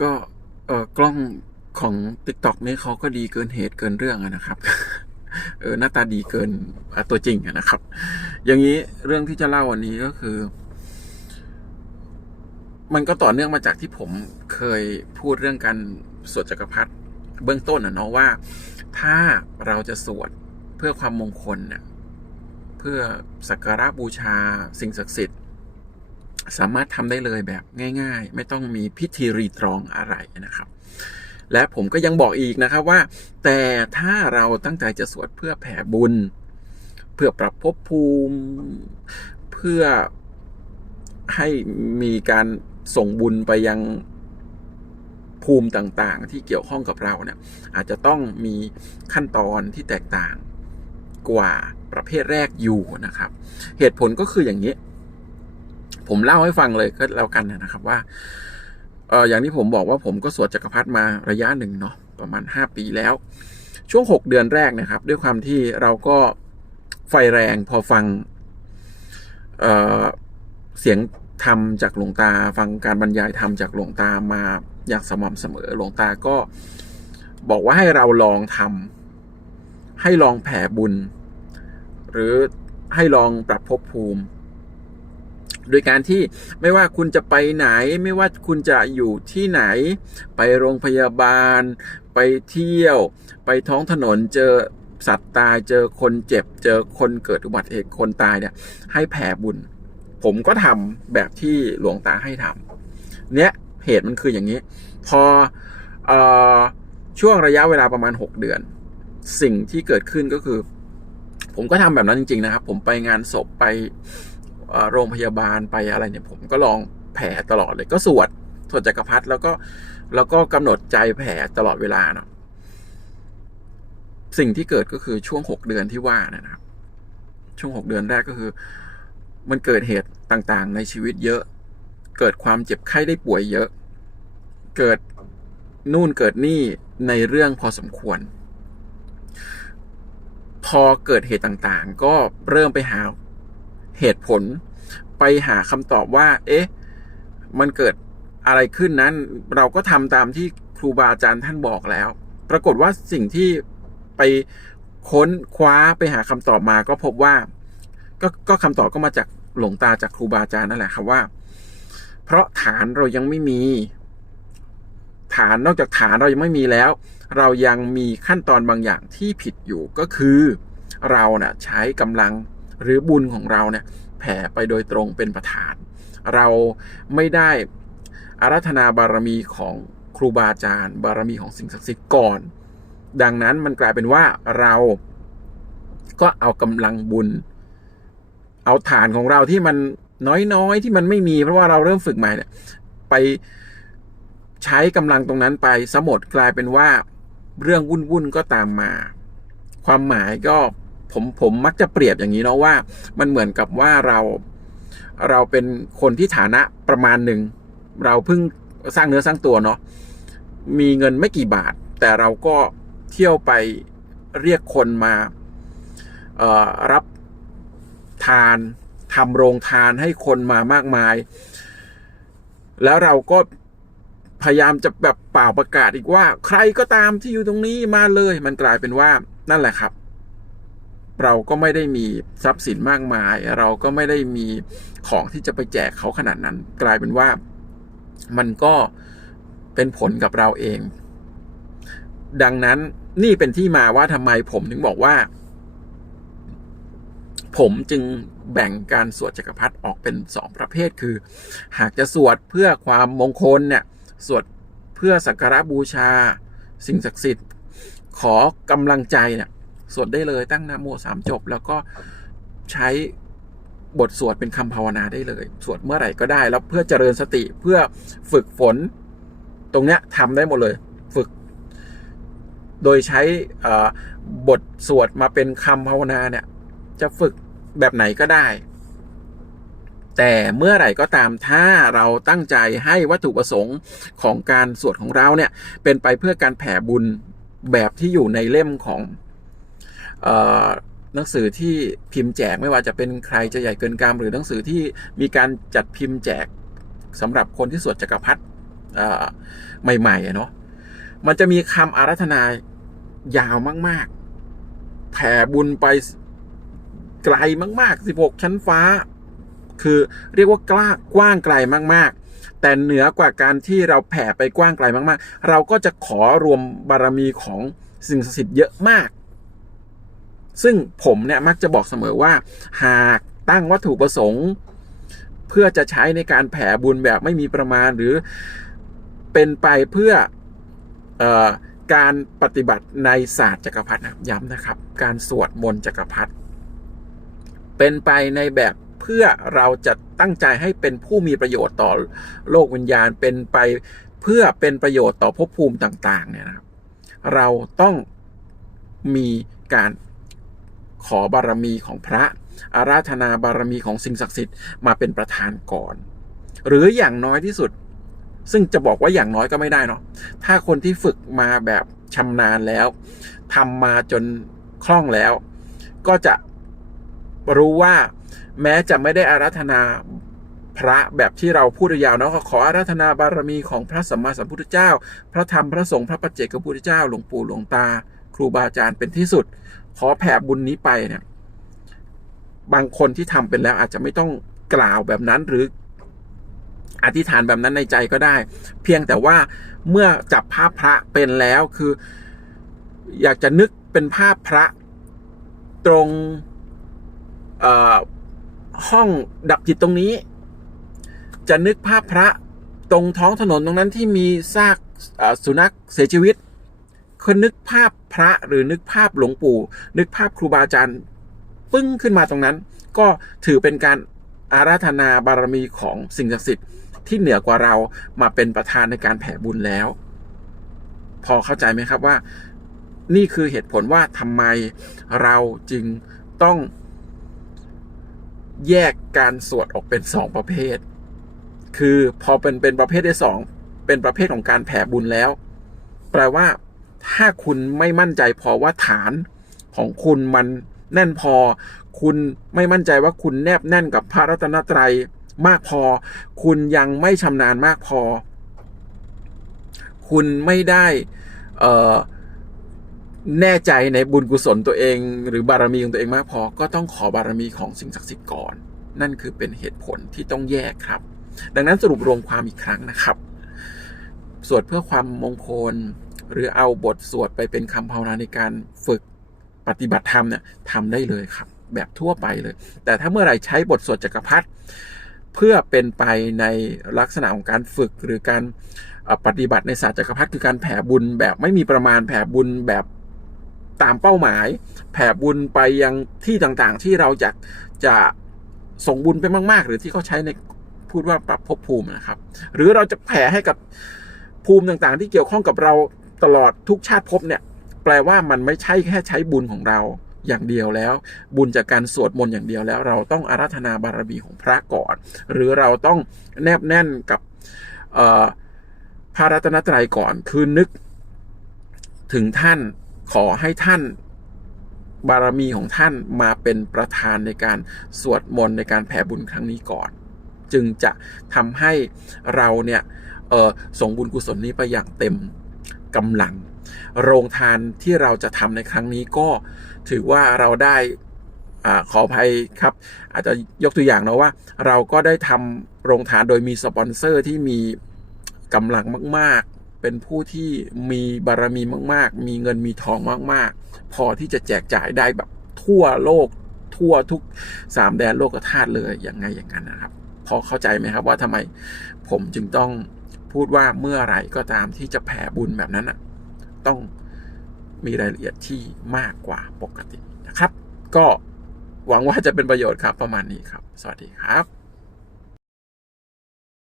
ก็เออกล้องของ t ิ k t o k นี่เขาก็ดีเกินเหตุเกินเรื่องนะครับ เออหน้าตาดีเกินตัวจริงนะครับ อย่างนี้เรื่องที่จะเล่าวันนี้ก็คือ มันก็ต่อเนื่องมาจากที่ผมเคยพูดเรื่องการสวดจักรพรรดิเบื้องต้นอะเนาะว่า ถ้าเราจะสวดเพื่อความมงคลเนี่ยเพื่อสักการะบูชาสิ่งศักดิ์สิทธิ์ สามารถทำได้เลยแบบง่าย ๆ ไม่ต้องมีพิธีรีตรองอะไรนะครับ และผมก็ยังบอกอีกนะครับว่า แต่ถ้าเราตั้งใจจะสวดเพื่อแผ่บุญ เพื่อปรับภพภูมิ เพื่อให้มีการส่งบุญไปยังภูมิต่างๆ ที่เกี่ยวข้องกับเราเนี่ยอาจจะต้องมีขั้นตอนที่แตกต่างกว่าประเภทแรกอยู่นะครับ เหตุผลก็คืออย่างนี้ ผมเล่าให้ฟังเลยก็แล้วกันนะครับว่าเอออย่างที่ผมบอกว่าผมก็สวดจักรพรรดิมาระยะหนึ่งเนาะประมาณ 5 ปีแล้ว ช่วง 6 เดือนแรกนะครับ ด้วยความที่เราก็ไฟแรงพอฟังเเสียงธรรมจากหลวงตา ฟังการบรรยายธรรมจากหลวงตามาอย่างสม่ำเสมอหลวงตาก็บอกว่าให้เราลองทำให้ลองแผ่บุญ หรือให้ลองปรับภพภูมิ โดยการที่ไม่ว่าคุณจะไปไหน ไม่ว่าคุณจะอยู่ที่ไหน ไปโรงพยาบาล ไปเที่ยว ไปท้องถนนเจอสัตว์ตายเจอคนเจ็บ เจอคนเกิดอุบัติเหตุคนตายเนี่ยให้แผ่บุญ ผมก็ทำแบบที่หลวงตาให้ทำเนี้ยเหตุมันคืออย่างนี้ พออช่วงระยะเวลาประมาณ 6 เดือน สิ่งที่เกิดขึ้นก็คือ ผมก็ทำแบบนั้นจริง ๆ นะครับ ผมไปงานศพไป โรงพยาบาลไปอะไรเนี่ยผมก็ลองแผ่ตลอดเลยก็สวดสวดจักรพรรดิแล้วก็แล้วก็กำหนดใจแผ่ตลอดเวลาเนาะสิ่งที่เกิดก็คือช่วงหกเดือนที่ว่านะครับ ช่วงหกเดือนแรกก็คือ มันเกิดเหตุต่างๆ ในชีวิตเยอะ เกิดความเจ็บไข้ได้ป่วยเยอะ เกิดนู่นเกิดนี่ในเรื่องพอสมควร พอเกิดเหตุต่างๆ ก็เริ่มไปหาเหตุผล ไปหาคำตอบว่า เอ๊ะ มันเกิดอะไรขึ้นนั้น เราก็ทำตามที่ครูบาอาจารย์ท่านบอกแล้ว ปรากฏว่าสิ่งที่ไปค้นคว้าไปหาคำตอบมาก็พบว่า ก็ก็คำตอบก็มาจากหลวงตาจากครูบาอาจารย์นั่นแหละครับว่า เพราะฐานเรายังไม่มี ฐานนอกจากฐานเรายังไม่มีแล้ว เรายังมีขั้นตอนบางอย่างที่ผิดอยู่ก็คือ เราเนะ่ยใช้กำลังหรือบุญของเราเนี่ย แผ่ไปโดยตรงเป็นประธาน เราไม่ได้อารัธนาบารมีของครูบาอาจารย์ บารมีของสิ่งศักดิ์สิทธิ์ก่อน ดังนั้นมันกลายเป็นว่าเราก็เอากำลังบุญ เอาฐานของเราที่มันน้อยๆที่มันไม่มีเพราะว่าเราเริ่มฝึกใหม่เนี่ยไปใช้กำลังตรงนั้นไปสมดกลายเป็นว่าเรื่องวุ่นๆก็ตามมา ความหมายก็ ผมผมมักจะเปรียบอย่างนี้เนาะว่า มันเหมือนกับว่าเราเราเป็นคนที่ฐานะประมาณหนึ่ง เราเพิ่งสร้างเนื้อสร้างตัวเนาะมีเงินไม่กี่บาท แต่เราก็เที่ยวไปเรียกคนมารับทานทำโรงทานให้คนมามากมาย แล้วเราก็พยายามจะแบบเป่าประกาศอีกว่า ใครก็ตามที่อยู่ตรงนี้มาเลย มันกลายเป็นว่านั่นแหละครับ เราก็ไม่ได้มีทรัพย์สินมากมาย เราก็ไม่ได้มีของที่จะไปแจกเขาขนาดนั้น กลายเป็นว่ามันก็เป็นผลกับเราเอง ดังนั้นนี่เป็นที่มาว่าทำไมผมถึงบอกว่า ผมจึงแบ่งการสวดจักรพรรดิออกเป็นสองประเภทคือ หากจะสวดเพื่อความมงคลเนี่ยสวดเพื่อสักการะบูชา สิ่งศักดิ์สิทธิ์ขอกำลังใจเนี่ย สวดได้เลยตั้งนะโมสามจบ แล้วก็ใช้บทสวดเป็นคำภาวนาได้เลย สวดเมื่อไหร่ก็ได้ แล้วเพื่อเจริญสติเพื่อฝึกฝน ตรงเนี้ยทำได้หมดเลย ฝึก โดยใช้บทสวดมาเป็นคำภาวนาเนี่ย จะฝึกแบบไหนก็ได้ แต่เมื่อไหร่ก็ตามถ้าเราตั้งใจให้วัตถุประสงค์ของการสวดของเราเนี่ย เป็นไปเพื่อการแผ่บุญแบบที่อยู่ในเล่มของ หนังสือที่พิมพ์แจกไม่ว่าจะเป็นใครจะใหญ่เกินกามหรือหนังสือที่มีการจัดพิมพ์แจกสำหรับคนที่สวดจักรพรรดิใหม่ๆเนาะมันจะมีคำอารัธนายาวมาก ๆ แผ่บุญไปไกลมากๆ 16 ชั้นฟ้า คือเรียกว่ากล้ากว้างไกลมาก ๆ แต่เหนือกว่าการที่เราแผ่ไปกว้างไกลมาก ๆ เราก็จะขอรวมบารมีของสิ่งศักดิ์สิทธิ์เยอะมาก ซึ่งผมเนี่ยมักจะบอกเสมอว่า หากตั้งวัตถุประสงค์ เพื่อจะใช้ในการแผ่บุญแบบไม่มีประมาณหรือเป็นไปเพื่อออการปฏิบัติในศาสตร์จักรพรรดินะย้ำนะครับ การสวดมนต์จักรพรรดิเป็นไปในแบบเพื่อเราจะตั้งใจให้เป็นผู้มีประโยชน์ต่อโลกวิญญาณเป็นไปเพื่อเป็นประโยชน์ต่อภพภูมิต่าง ๆ เนี่ยนะครับ เราต้องมีการ ขอบารมีของพระ อาราธนาบารมีของสิ่งศักดิ์สิทธิ์มาเป็นประธานก่อน หรืออย่างน้อยที่สุด ซึ่งจะบอกว่าอย่างน้อยก็ไม่ได้เนาะถ้าคนที่ฝึกมาแบบชำนาญแล้วทำมาจนคล่องแล้ว ก็จะรู้ว่าแม้จะไม่ได้อาราธนาพระแบบที่เราพูดยาวเนาะก็ขออาราธนาบารมีของพระสัมมาสัมพุทธเจ้า พระธรรมพระสงฆ์พระปัจเจกพุทธเจ้าหลวงปู่หลวงตา ครูบาอาจารย์เป็นที่สุด ขอแผ่บุญนี้ไปเนี่ยบางคนที่ทำเป็นแล้วอาจจะไม่ต้องกล่าวแบบนั้นหรืออธิษฐานแบบนั้นในใจก็ได้ เพียงแต่ว่าเมื่อจับภาพพระเป็นแล้วคือ อยากจะนึกเป็นภาพพระตรงห้องดับจิตตรงนี้ จะนึกภาพพระตรงท้องถนนตรงนั้นที่มีซากสุนัขเสียชีวิต คือนึกภาพพระหรือนึกภาพหลวงปู่ นึกภาพครูบาอาจารย์ปึ้งขึ้นมาตรงนั้น ก็ถือเป็นการอาราธนาบารมีของสิ่งศักดิ์สิทธิ์ที่เหนือกว่าเรามาเป็นประธานในการแผ่บุญแล้ว พอเข้าใจไหมครับว่า นี่คือเหตุผลว่าทำไมเราจึงต้องแยกการสวดออกเป็นสองประเภท คือพอเป็นเป็นประเภทที่สองเป็นประเภทของการแผ่บุญแล้ว แปลว่า ถ้าคุณไม่มั่นใจพอว่าฐานของคุณมันแน่นพอ คุณไม่มั่นใจว่าคุณแนบแน่นกับพระรัตนตรัยมากพอ คุณยังไม่ชำนาญมากพอ คุณไม่ได้แน่ใจในบุญกุศลตัวเอง หรือบารมีของตัวเองมากพอ ก็ต้องขอบารมีของสิ่งศักดิ์สิทธิ์ก่อน นั่นคือเป็นเหตุผลที่ต้องแยกครับ ดังนั้นสรุปรวมความอีกครั้งนะครับ สวดเพื่อความมงคล หรือเอาบทสวดไปเป็นคำภาวนาในการฝึกปฏิบัติธรรมเนี่ยทำได้เลยครับ แบบทั่วไปเลย แต่ถ้าเมื่อไหร่ใช้บทสวดจักรพรรดิเพื่อเป็นไปในลักษณะของการฝึกหรือการปฏิบัติในศาสตร์จักรพรรดิคือการแผ่บุญแบบไม่มีประมาณแผ่บุญแบบตามเป้าหมาย แผ่บุญไปยังที่ต่างๆ ที่เราจะจะส่งบุญไปมากๆ หรือที่เขาใช้ในพูดว่าปรับภพภูมินะครับ หรือเราจะแผ่ให้กับภูมิต่างๆ ที่เกี่ยวข้องกับเรา ตลอดทุกชาติภพเนี่ย แปลว่ามันไม่ใช่แค่ใช้บุญของเราอย่างเดียวแล้ว บุญจากการสวดมนต์อย่างเดียวแล้ว เราต้องอาราธนาบารมีของพระก่อน หรือเราต้องแนบแน่นกับพระรัตนตรัยก่อนคือนึกถึงท่านขอให้ท่านบารมีของท่านมาเป็นประธานในการสวดมนต์ในการแผ่บุญครั้งนี้ก่อน จึงจะทำให้เราเนี่ยส่งบุญกุศลนี้ไปอย่างเต็ม กำลัง โรงทานที่เราจะทำในครั้งนี้ก็ถือว่าเราได้อขออภัยครับ อาจจะยกตัวอย่างนะว่า เราก็ได้ทำโรงทานโดยมีสปอนเซอร์ที่มีกำลังมากเป็นผู้ที่มีบารมีมาก ๆ มีเงินมีทองมาก ๆ พอที่จะแจกจ่ายได้แบบทั่วโลก ทั่วทุกสามแดนโลกธาตุเลยอย่างไงอย่างนั้นนะครับ พอเข้าใจไหมครับว่าทำไมผมจึงต้อง พูดว่าเมื่อไหร่ก็ตามที่จะแผ่บุญแบบนั้นอะต้องมีรายละเอียดที่มากกว่าปกตินะครับ ก็หวังว่าจะเป็นประโยชน์ครับประมาณนี้ครับ สวัสดีครับ